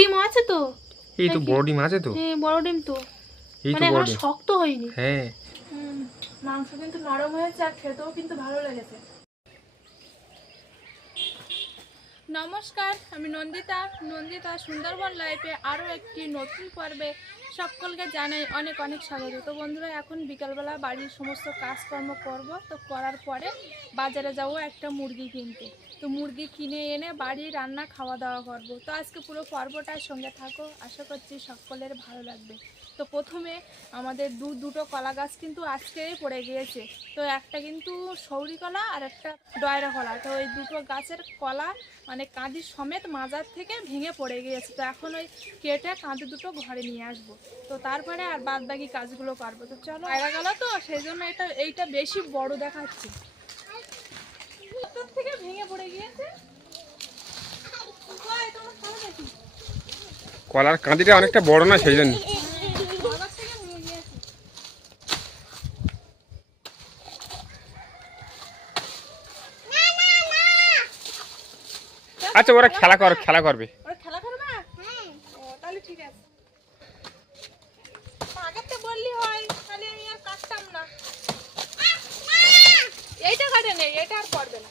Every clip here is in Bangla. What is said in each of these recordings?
ডিম আছে তো? এই তো বড় ডিম আছে তো। হ্যাঁ বড় ডিম তো। এই মানে তো বড় শক্ত হয়নি। হ্যাঁ। মাংস কিন্তু নরম হয়েছে আর খেতেও কিন্তু ভালো লেগেছে। নমস্কার আমি নন্দিতা। নন্দিতা সুন্দরবন লাইফে আরও একটি নতুন পর্বে সকলকে জানাই অনেক অনেক স্বাগত। তো বন্ধুরা, এখন বিকালবেলা বাড়ির সমস্ত কাজকর্ম করব। তো করার পরে বাজারে যাব একটা মুরগি কিনতে। তো মুরগি কিনে এনে বাড়ি রান্না খাওয়া দাওয়া করব। তো আজকে পুরো পর্বটার সঙ্গে থাকো। আশা করছি সকলের ভালো লাগবে। তো প্রথমে আমাদের দু, দুটো কলা গাছ কিন্তু আজকেই পড়ে গিয়েছে। তো একটা কিন্তু সৌরি কলা আর একটা ডয়রা কলা। তো ওই দুটো গাছের কলা মানে কাঁদি সমেত মাজার থেকে ভেঙে পড়ে গিয়েছে। তো এখন ওই কেটে কাঁদি দুটো ঘরে নিয়ে আসব। তো তারপরে আর বাদ বাকি কাজগুলো পারব। তো চলো। আয়রা গেল তো সেই জন্য এটা এইটা বেশি বড় দেখাচ্ছে। থেকে ভেঙে পড়ে গিয়েছে? কলার কাঁদিটা অনেকটা বড় না সেই জন্য। আচ্ছা ওরা খেলা কর খেলা করবে ও তাহলে ঠিক আছে আগের তো বললি হয় তাহলে আমি আর কাটতাম না এইটা কাটে নেই এটা আর করবে না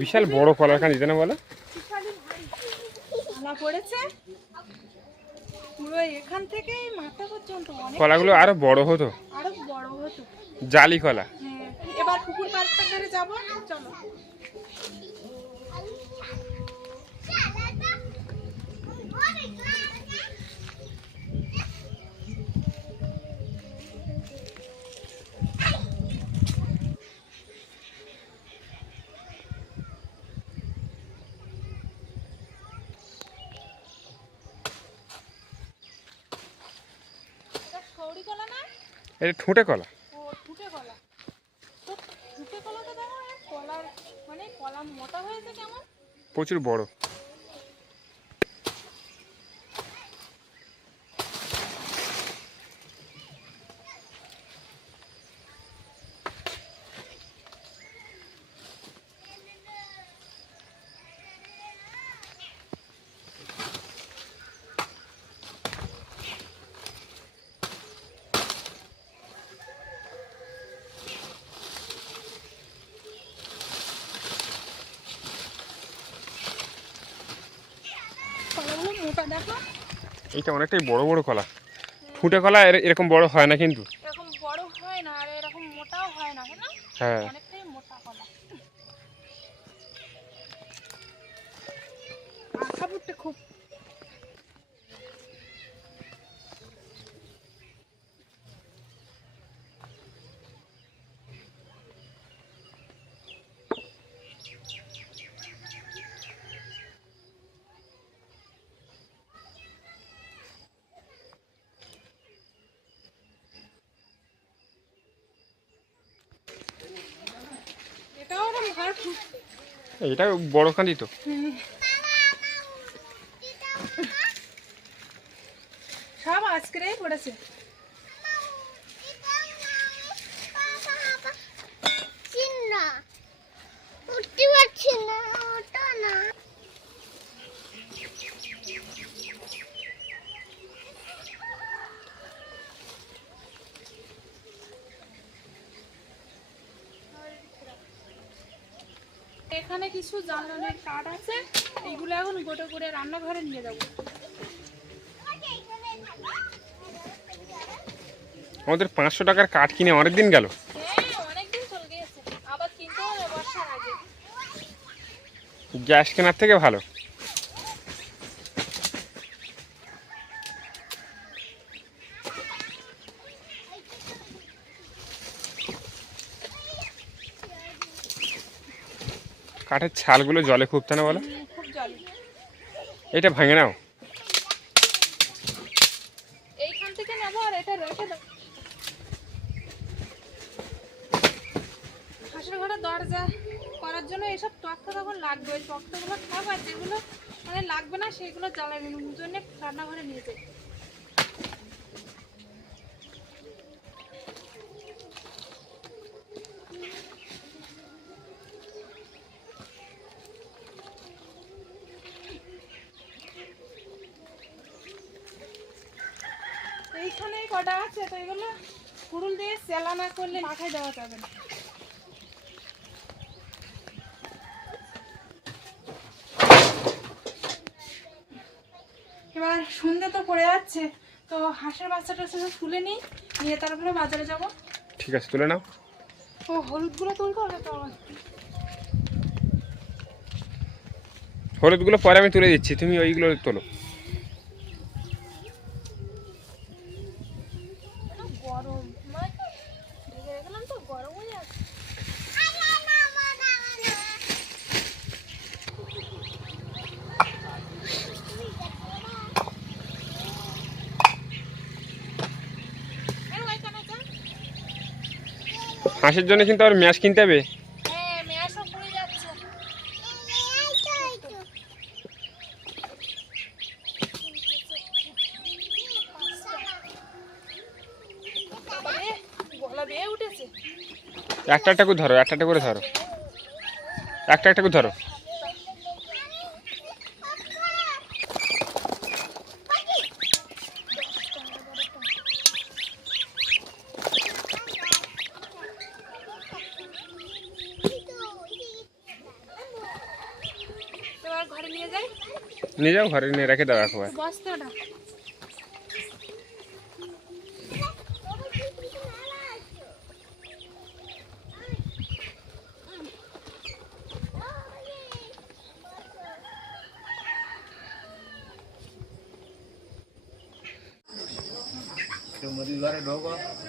বিশাল বড় কলার কাঁদি না বলো? আনা পড়েছে। পুরো এখান থেকে এই মাথা পর্যন্ত অনেক কলাগুলো আরও বড় হতো। আরও বড় হতো। জালি কলা। হ্যাঁ এবার পুকুর পাড়টা ধরে যাব। চলো। এটা ঠোঁটে কলা। ও কলা। তো কলাটা দেখো কলার মানে কলা মোটা হয়েছে কেমন? প্রচুর বড় কলাগুলো মোটা দেখো এইটা অনেকটাই বড় বড় কলা ফুটে কলা এর- এরকম বড় হয় না কিন্তু। এরকম বড় হয় না আর এরকম মোটাও হয় না হ্যাঁ অনেকটাই মোটা কলা আশা পড়তে খুব এটাও ওরকম ঘর খুব এইটা বড় কাঁদি তো। সব আজকে পড়েছে উঠতে পারছি না ওটা না এখানে কিছু জানলানের কাঠ আছে এগুলো এখন গোটা করে রান্নাঘরে নিয়ে যাব। আমাদের পাঁচশো টাকার কাঠ কিনে অনেকদিন গেল। হ্যাঁ গ্যাস কেনার থেকে ভালো। কাঠের ছালগুলো জলে খুব না বলো? এটা ভাঙে নাও। এইখান থেকে নেব আর এটা রেখে দেবো হাঁসের দরজা করার জন্য এইসব তক্তা তখন লাগবে। ওই তক্তাগুলো খাব আর যেগুলো মানে লাগবে না সেগুলো জ্বালানোর জন্য রান্নাঘরে নিয়ে যাই। কটা আছে তো এগুলো কুড়ুল দিয়ে সেলা না করলে মাথায় দেওয়া যাবে না। এবার সন্ধ্যে তো পড়ে যাচ্ছে তো হাঁসের বাচ্চাটা শুধু তুলে নিই নিয়ে তারপরে বাজারে যাব। ঠিক আছে তুলে নাও। ও হলুদগুলো তুলতে হবে তো। হলুদগুলো পরে আমি তুলে দিচ্ছি তুমি ওইগুলো তোলো এটা গরম মানে ঢেকে রেখেলাম তো গরম হয়ে যাচ্ছে এই ওইখানে যা। হাঁসের জন্য কিন্তু আবার ম্যাশ কিনতে হবে। হ্যাঁ একটা একটা করে ধরো একটা একটা করে ধরো। একটা একটা করে ধরো এবার ঘরে নিয়ে যাই নিয়ে যাও ঘরে নিয়ে রেখে দাও একবার বস্তাটা এই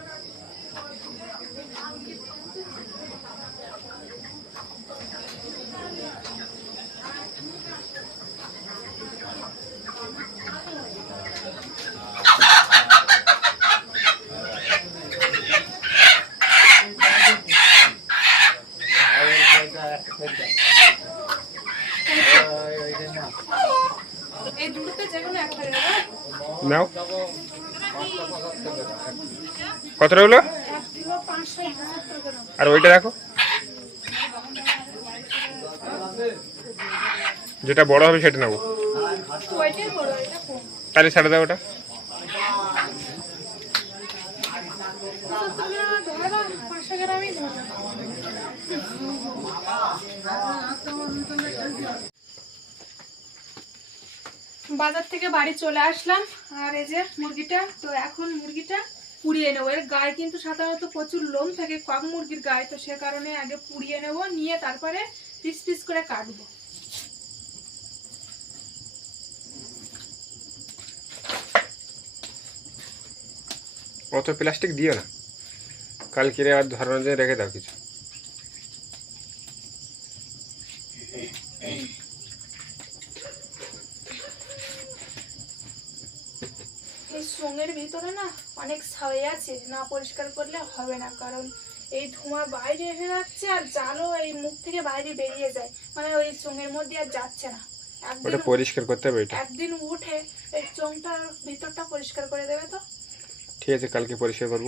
নাও। কত রইল এক কিলো পাঁচশো পঁচাত্তর গ্রাম আর ওইটা রাখো যেটা বড় হবে সেটা নেব। তাহলে ছেড়ে দাও ওটা পঁচাত্তর গ্রাম ধরে দাও পাঁচশো গ্রামই ধরে বাজার থেকে বাড়ি চলে আসলাম। আর এই যে মুরগিটা, তো এখন মুরগিটা পুড়িয়ে নেব। এর গায়ে কিন্তু সাধারণত প্রচুর লোম থাকে, কম মুরগির গায়ে। তো সে কারণে আগে পুড়িয়ে নেব, নিয়ে তারপরে পিস পিস করে কাটবো। অত প্লাস্টিক দিও না। কালকে আর ধরানোর রেখে দাও কিছু। সঙ্গের ভিতরে না অনেক ছাই আছে না পরিষ্কার করলে হবে না কারণ এই ধোঁয়া বাইরে এসে যাচ্ছে আর জালও এই মুখ থেকে বাইরে বেরিয়ে যায় মানে ওই চোঙের মধ্যে আর যাচ্ছে না। একদিন ওটা পরিষ্কার করতে হবে এটা? একদিন উঠে এই চোঙটার ভিতরটা পরিষ্কার করে দেবে তো? ঠিক আছে কালকে পরিষ্কার করব।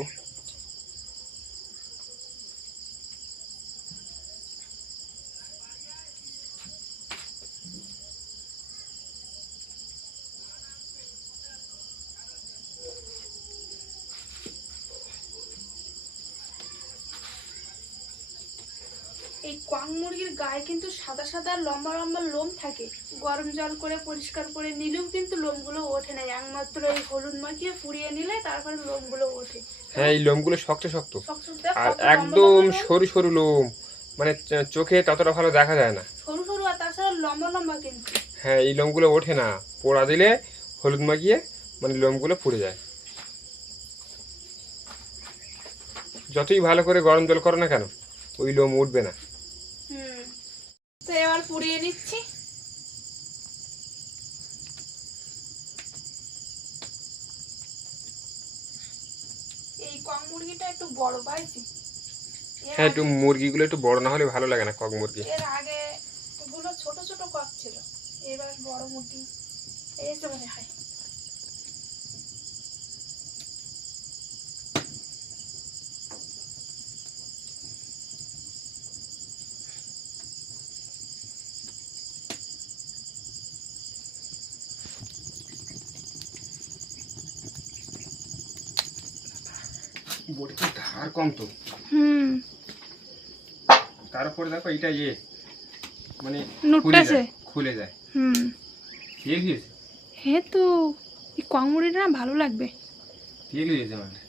এই কোয়াং মুরগির গায়ে কিন্তু সাদা সাদা লম্বা লম্বা লোম থাকে। গরম জল করে পরিষ্কার করে নিলেও কিন্তু লোমগুলো ওঠে না। একমাত্র এই হলুদ মাখিয়ে পুড়িয়ে নিলে তারপরে লোমগুলো ওঠে। হ্যাঁ এই লোমগুলো শক্ত শক্ত। আর একদম সরু সরু লোম। মানে চোখে ততটা ভালো দেখা যায় না। সরু সরু আর তাছাড়া লম্বা লম্বা কিন্তু। হ্যাঁ এই লোমগুলো ওঠে না। পোড়া দিলে হলুদ মাখিয়ে মানে লোমগুলো পুড়ে যায়। যতই ভালো করে গরম জল করো না কেন ওই লোম উঠবে না। তো এবার পুড়িয়ে নিচ্ছি। এই কক মুরগিটা একটু বড় পাইছি হ্যাঁ, একটু বড় না হলে ভালো লাগে না কক মুরগি। এর আগে ছোট ছোট কক ছিল। এবার বড় মুরগি। এই তো মনে হয়। ধার কম তো। হুম। তারপরে দেখো এটা ইয়ে মানে খুলে যায় খুলে যায়। হুম। তেল হয়েছে তো এই কক না ভালো লাগবে। হয়েছে মানে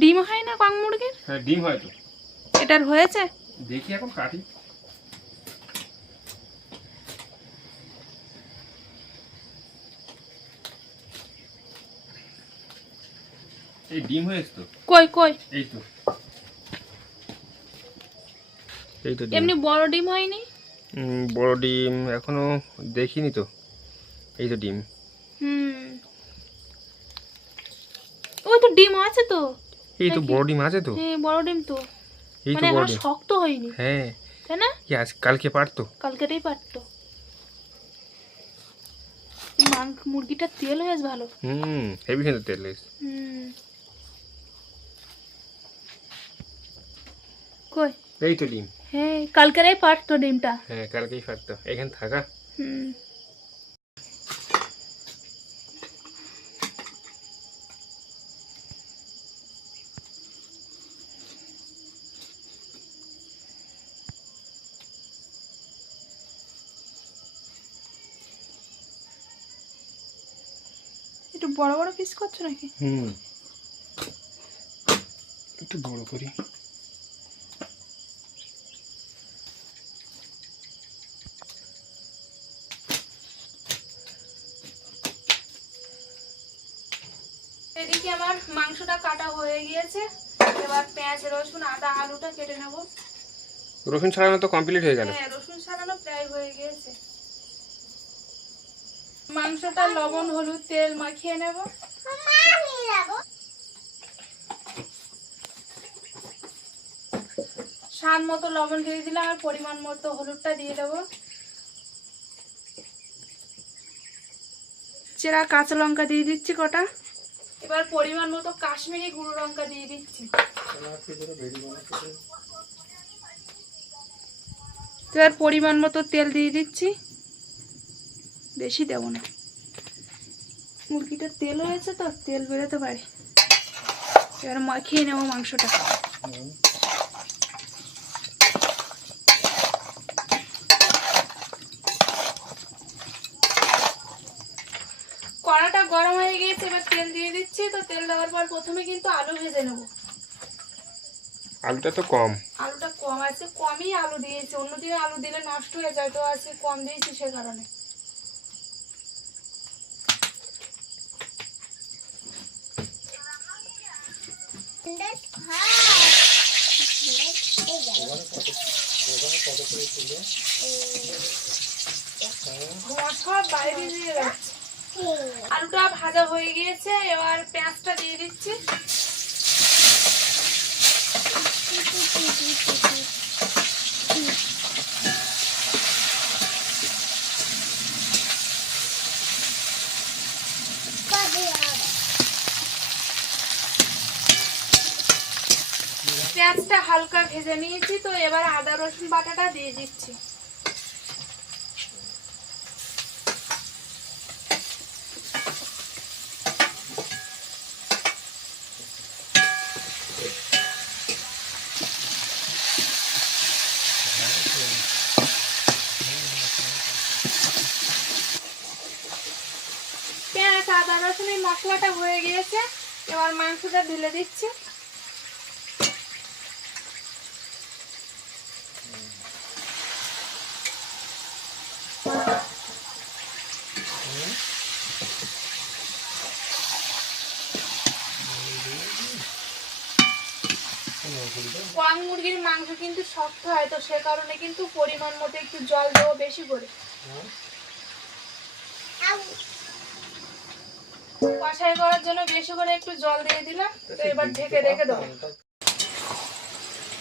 ডিম হয় না মুরগির হ্যাঁ ডিম হয়তো এটার হয়েছে? দেখি এখন কাটি। এই ডিম হয়েছে তো? কই কই? এই তো। এই তো এমনি বড় ডিম হয়নি? বড় ডিম এখনও দেখিনি তো। এই তো ডিম। হুম। ওই তো ডিম আছে তো। এই তো বড় ডিম আছে তো। হ্যাঁ বড় ডিম তো। এই তো মানে বড় শক্ত হয়নি। হ্যাঁ। তাই না? কি আজ কালকে পারতো। কালকেটাই পারতো। মাংস মুরগিটার তেল হয়েছে ভালো। হুম হেভি কিন্তু তেল হয়েছে। হুম। কই? এই তো ডিম। হ্যাঁ কালকেরাই পারতো ডিমটা। হ্যাঁ কালকেই পারতো এখানে থাকা? হুম। একটু বড় বড় পিস করছ নাকি? হুম। একটু বড় করি। এদিকে আমার মাংসটা কাটা হয়ে গিয়েছে? এবার পেঁয়াজ রসুন আদা আলুটা কেটে নেব। রসুন ছাড়ানো তো কমপ্লিট হয়ে গেল। হ্যাঁ রসুন ছাড়ানো প্রায় হয়ে গিয়েছে। মাংসটা লবণ হলুদ তেল মাখিয়ে নেব। স্বাদ মতো লবণ দিয়ে দিলাম আর পরিমাণ মতো হলুদটা দিয়ে দেবো। চেরা কাঁচা লঙ্কা দিয়ে দিচ্ছি কটা। এবার পরিমাণ মতো কাশ্মীরি গুঁড়ো লঙ্কা দিয়ে দিচ্ছি। এবার পরিমাণ মতো তেল দিয়ে দিচ্ছি। বেশি দেবো না। মুরগিটা তেল হয়েছে তো, তেল বেরোতে পারে। এবার মাখিয়ে নেব মাংসটা। কড়াটা গরম হয়ে গিয়েছে এবার তেল দিয়ে দিচ্ছি তো তেল দেওয়ার পর প্রথমে কিন্তু আলু ভেজে নেব। আলুটা তো কম। আলুটা কম আছে কমই আলু দিয়েছি অন্যদিকে আলু দিলে নষ্ট হয়ে যায় তো আজকে কম দিয়েছি সে কারণে। সব বাইরে দিয়ে যাচ্ছে। আলুটা ভাজা হয়ে গিয়েছে, এবার পেঁয়াজটা দিয়ে দিচ্ছি। পেঁয়াজটা হালকা ভেজে নিয়েছি, তো এবার আদা রসুন বাটাটা দিয়ে দিচ্ছি পেঁয়াজ আদা এই মশলাটা হয়ে গিয়েছে, এবার মাংসটা ঢেলে দিচ্ছি। কোয়াং মুরগির মাংস কিন্তু শক্ত হয়, তো সে কারণে কিন্তু পরিমাণ মতো একটু জল দেবো বেশি করে। কোয়াং কষাই করার জন্য বেশি করে একটু জল দিয়ে দিলাম তো এবার ঢেকে রেখে দেবো।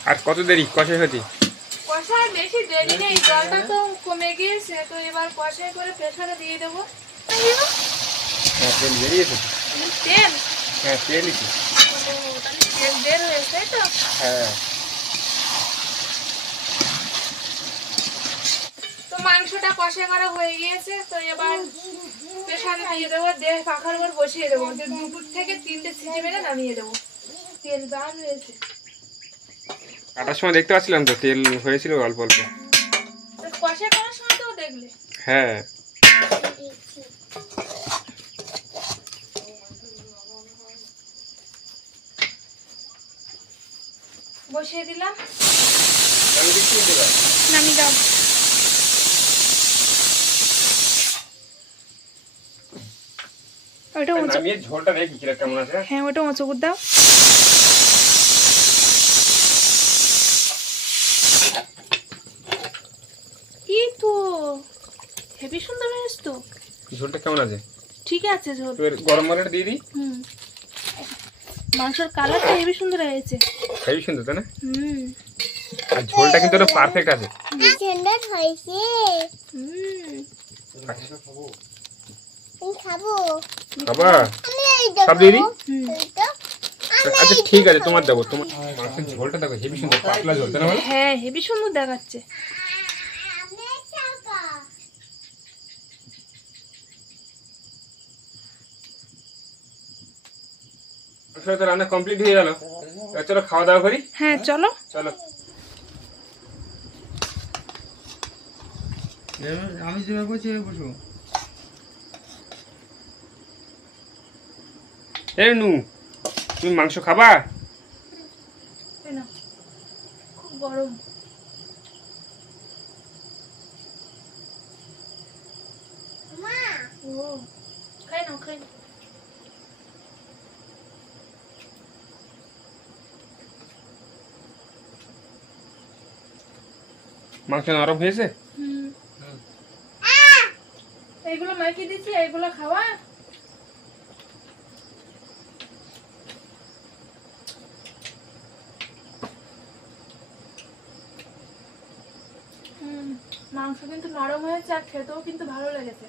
আর কত দেরি? কষাই হতে কষায় বেশি দেরি নেই জলটা তো কমে গিয়েছে তো এবার কষাই করে প্রেসারে দিয়ে দেবো। হ্যাঁ তেল বেরিয়েছে তেল? হ্যাঁ তেলই তো। তেল বের হয়েছে তাই তো? হ্যাঁ। তো মাংসটা কষা করা হয়ে গিয়েছে তো এবার দিয়ে দেবো দেহ পাখার উপর বসিয়ে দেবো দুপুর থেকে তিনটে সিটি মেরে নামিয়ে দেবো। তেল বার হয়েছে। কাটার সময় দেখতে পাচ্ছিলাম তো তেল হয়েছিল অল্প অল্প। তো কষা করার সময় তো দেখলে। হ্যাঁ। বসিয়ে দিলাম। নামিয়ে দাও। ওটা উঁচু ঝোলটা দেখি কিরা কেমন আছে। হ্যাঁ ওটা উঁচু করে দাও। এই তো? হেভি সুন্দর হয়েছে তো। ঝোলটা কেমন আছে? ঠিক আছে ঝোল। গরম মশলাটা দিয়ে দিই। হুম। মাংসের কালারটা হেভি সুন্দর হয়েছে। হেবি সুন্দর তাই না? হুম। আর ঝোলটা কিন্তু পারফেক্ট আছে। হয়েছে। হুম। খাব। সব তো। আচ্ছা ঠিক আছে তোমার দেবো তোমার মাংসের ঝোলটা দেখো হেবি সুন্দর পাতলা ঝোল তাই না হ্যাঁ হেভি সুন্দর দেখাচ্ছে। তো রান্না কমপ্লিট হয়ে গেল। চলো খাওয়া দাওয়া করি। হ্যাঁ চলো। চলো। আমি যেভাবে বলছি এ নু তুমি মাংস খাবা। খুব গরম। খাই মাংস নরম হয়েছে হুম এইগুলো মাখিয়ে দিচ্ছি এইগুলো খাওয়া হুম, মাংস কিন্তু নরম হয়েছে আর খেতেও কিন্তু ভালো লেগেছে।